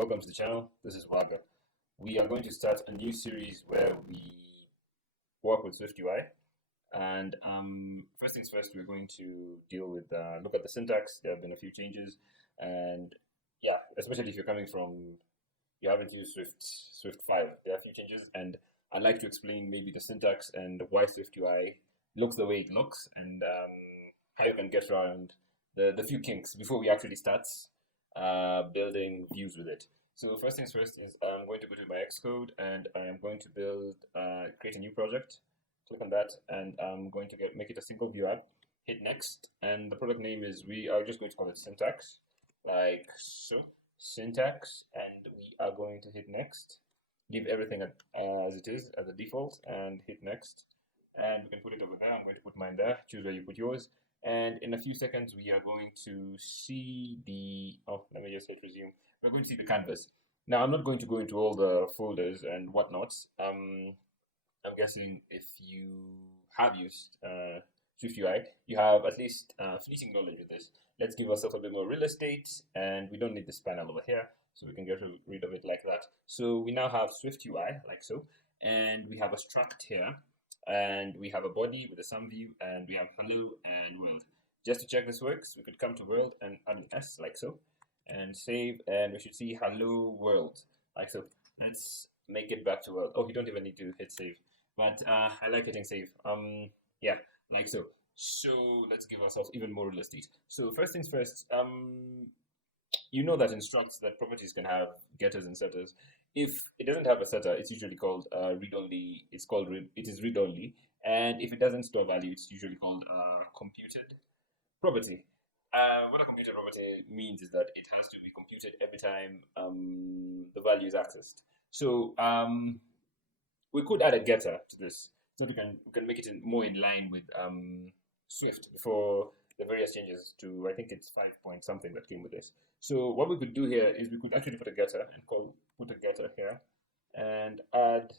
welcome to the channel. This is Waga. We are going to start a new series where we work with SwiftUI. And first things first, we're going to deal with look at the syntax. There have been a few changes, and yeah, especially if you're coming from you haven't used Swift 5, there are a few changes, and I'd like to explain maybe the syntax and why SwiftUI looks the way it looks, and how you can get around the few kinks before we actually start building views with it. So first things first is I'm going to go to my Xcode and I am going to create a new project. Click on that and I'm going to make it a single view app. Hit next, and the product name is, we are just going to call it syntax, like so, syntax, and we are going to hit next. Leave everything as it is as a default and hit next. And we can put it over there. I'm going to put mine there. Choose where you put yours. And in a few seconds, we are going to see let me just hit resume. We're going to see the canvas. Now, I'm not going to go into all the folders and whatnot. I'm guessing if you have used SwiftUI, you have at least fleeting knowledge of this. Let's give ourselves a bit more real estate, and we don't need this panel over here, so we can get rid of it like that. So we now have SwiftUI, like so, and we have a struct here, and we have a body with a sum view, and we have hello and world. Just to check this works, we could come to world and add an S, like so, and save, and we should see hello world, like so. Let's make it back to world. Oh, you don't even need to hit save, but I like hitting save. Yeah, like so. So let's give ourselves even more real estate. So first things first, you know that in structs that properties can have getters and setters. If it doesn't have a setter, it's usually called read-only. It is read-only, and if it doesn't store value, it's usually called computed property. What a computed property means is that it has to be computed every time the value is accessed. So we could add a getter to this, so we can make it more in line with Swift before the various changes to, I think it's 5 point something that came with this. So what we could do here is we could actually put a getter and put a getter here and add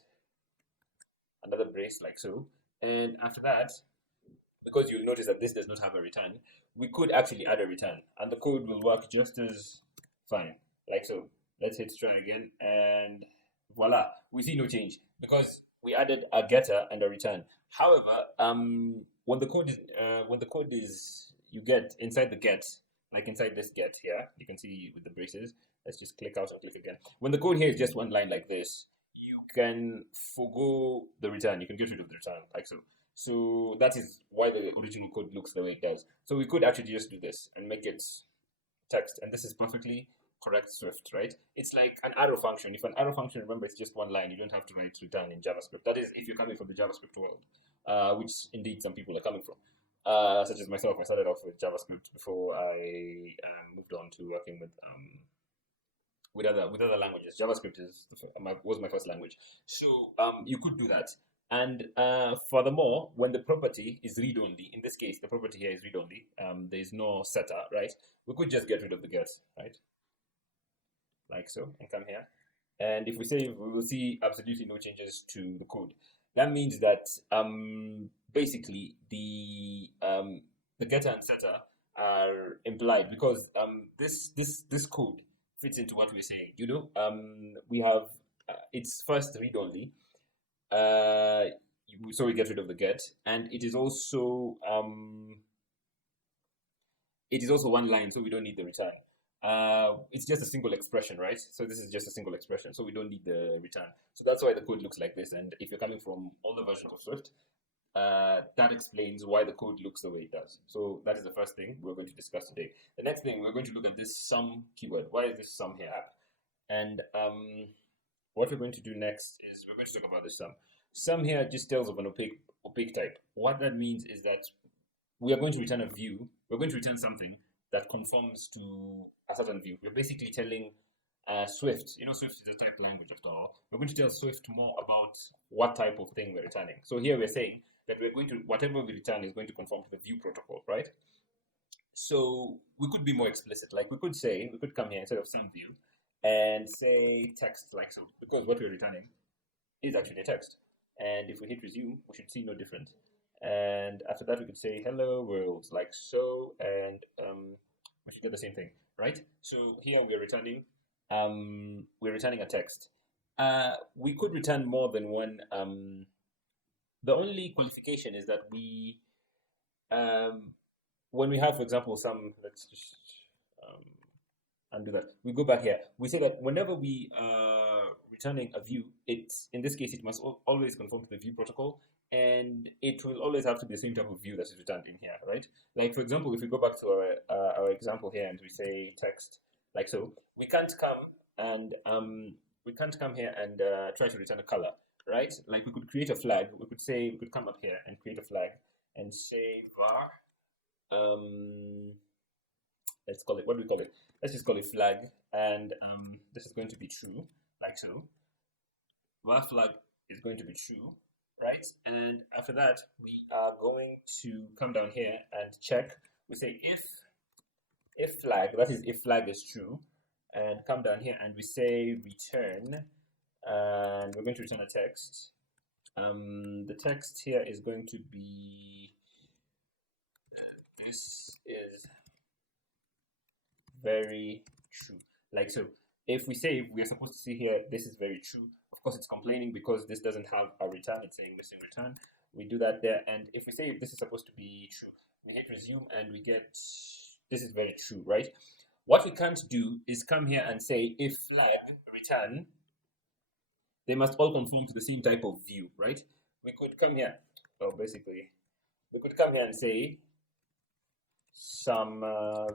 another brace like so. And after that, because you'll notice that this does not have a return, we could actually add a return and the code will work just as fine, like so. Let's hit try again, and voila, we see no change because we added a getter and a return. However, when the code is you get inside the get, like inside this get here, you can see with the braces. Let's just click out and click again. When the code here is just one line like this, you can forgo the return. You can get rid of the return like so. So that is why the original code looks the way it does. So we could actually just do this and make it text, and this is perfectly correct Swift, right? It's like an arrow function. If an arrow function, remember, it's just one line, you don't have to write return in JavaScript. That is if you're coming from the JavaScript world, which indeed some people are coming from. Such as myself, I started off with JavaScript before I moved on to working with other languages. JavaScript was my first language, so you could do that. And furthermore, when the property is read-only, in this case, the property here is read-only. There is no setter, right? We could just get rid of the get, right? Like so, and come here. And if we save, we will see absolutely no changes to the code. That means that basically the getter and setter are implied because this code fits into what we're saying. You know, we have it's first read only, so we get rid of the get, and it is also one line, so we don't need the return. It's just a single expression, right? So this is just a single expression, so we don't need the return. So that's why the code looks like this. And if you're coming from older versions of Swift, that explains why the code looks the way it does. So that is the first thing we're going to discuss today. The next thing, we're going to look at this sum keyword. Why is this sum here app? And what we're going to do next is we're going to talk about the sum. Sum here just tells of an opaque type. What that means is that we are going to return a view. We're going to return something that conforms to a certain view. We're basically telling Swift, you know, Swift is a type language after all. We're going to tell Swift more about what type of thing we're returning. So here we're saying that we're going to, whatever we return is going to conform to the view protocol, right? So we could be more explicit. Like we could come here instead of some view and say text like so, because what we're returning is actually text. And if we hit resume, we should see no difference. And after that, we could say hello world like so, and we should get the same thing, right? So here we are returning we're returning a text. We could return more than one. The only qualification is that when we have, for example, let's just um, undo that. We go back here. We say that whenever we are returning a view, in this case, it must always conform to the view protocol, and it will always have to be the same type of view that is returned in here, right? Like, for example, if we go back to our example here and we say text, like so, we can't come here and try to return a color, right? Like, we could create a flag. We could come up here and create a flag and say var. Let's call it, what do we call it? Let's just call it flag, and this is going to be true, like so. Var flag is going to be true, right? And after that, we are going to come down here and check. We say if flag, that is if flag is true, and come down here and we say return, and we're going to return a text. The text here is going to be, this is very true, like so. If we say we are supposed to see here, this is very true, of course it's complaining because this doesn't have a return, it's saying missing return. We do that there, and if we say this is supposed to be true, we hit resume and we get this is very true, right? What we can't do is come here and say if flag return, they must all conform to the same type of view, right? We could come here, we could come here and say some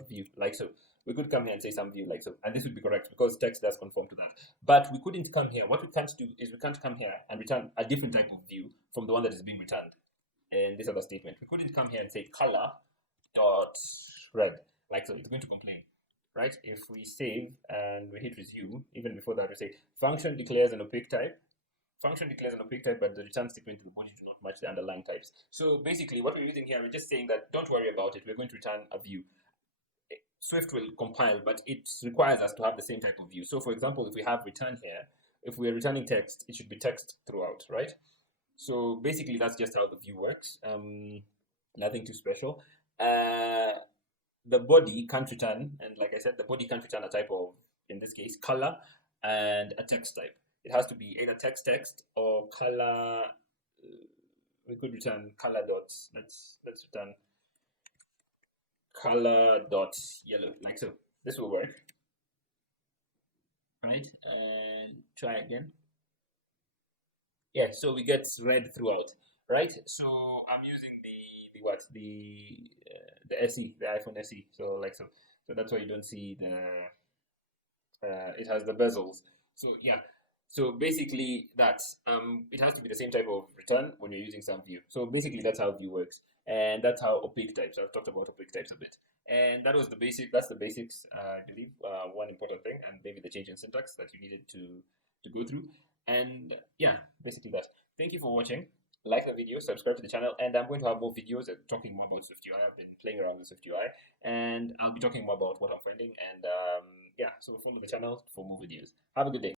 view, like so. We could come here and say some view, like so, and this would be correct because text does conform to that. But we couldn't come here. What we can't do is we can't come here and return a different type of view from the one that is being returned in this other statement. We couldn't come here and say color dot red, like so. It's going to complain, right? If we save and we hit resume, even before that, we say function declares an opaque type. Function declares an opaque type, but the return statement to the body do not match the underlying types. So basically, what we're using here, we're just saying that don't worry about it. We're going to return a view. Swift will compile, but it requires us to have the same type of view. So, for example, if we have return here, if we are returning text, it should be text throughout, right? So basically, that's just how the view works. Nothing too special. The body can't return, and like I said, the body can't return a type of, in this case, color and a text type. It has to be either text or color. We could return color dots. Let's return color dot yellow, like so. This will work, right? And try again. Yeah, so we get red throughout, right? So I'm using the SE, the iPhone SE. So like so. So that's why you don't see it has the bezels. So yeah. So basically that's it has to be the same type of return when you're using some view. So basically that's how view works. And that's how opaque types. I've talked about opaque types a bit, and that's the basics. I believe one important thing, and maybe the change in syntax that you needed to go through. And yeah, basically that. Thank you for watching. Like the video, subscribe to the channel, and I'm going to have more videos talking more about SwiftUI. I've been playing around with SwiftUI, and I'll be talking more about what I'm finding. And yeah, so follow the channel for more videos. Have a good day.